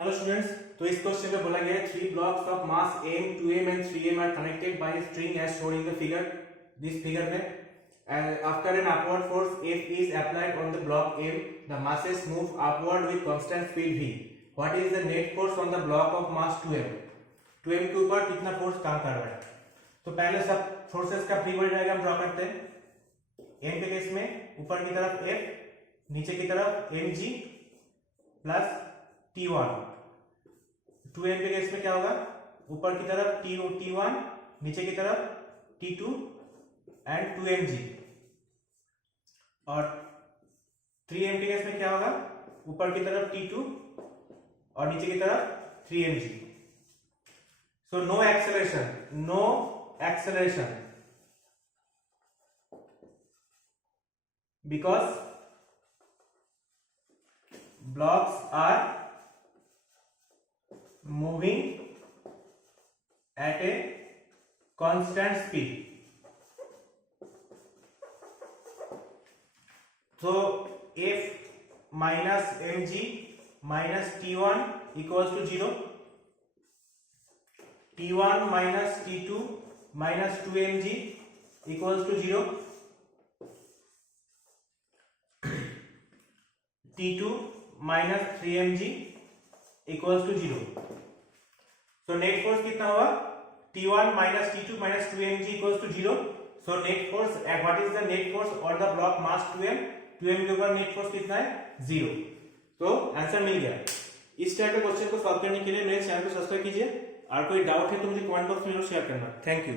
Hello students, तो इस question में बोला गया है three blocks of mass m 2m and 3m are connected by a string as shown in the figure. This figure में after an upward force F is applied on the block m, the masses move upward with constant speed v. What is the net force on the block of mass 2m? 2m के ऊपर कितना force काम कर रहा है? तो पहले सब फोर्सेस का फ्री बॉडी डायग्राम ड्रॉ करते हैं. m के केस में ऊपर की तरफ F, नीचे की तरफ mg प्लस T1. 2m के केस में क्या होगा? ऊपर की तरफ T1, नीचे की तरफ T2 एंड 2mg. और 3m के केस में क्या होगा? ऊपर की तरफ T2 और नीचे की तरफ 3mg. So no acceleration because blocks are moving at a constant speed. So F minus mg minus T1 equals to 0. T1 minus T2 minus 2mg equals to 0. T2 minus 3mg equals to 0. So net force कितना होगा? T1 minus T2 minus 2mg equals to 0. So net force, what is the net force or the block mass 2m? 2m के ऊपर net force कितना है? 0. तो answer मिल गया. इस type के क्वेश्चन को सॉल्व करने के लिए मेरे चैनल को सब्सक्राइब कीजिए. और कोई डाउट है तो मुझे कमेंट बॉक्स में शेयर करना. Thank you.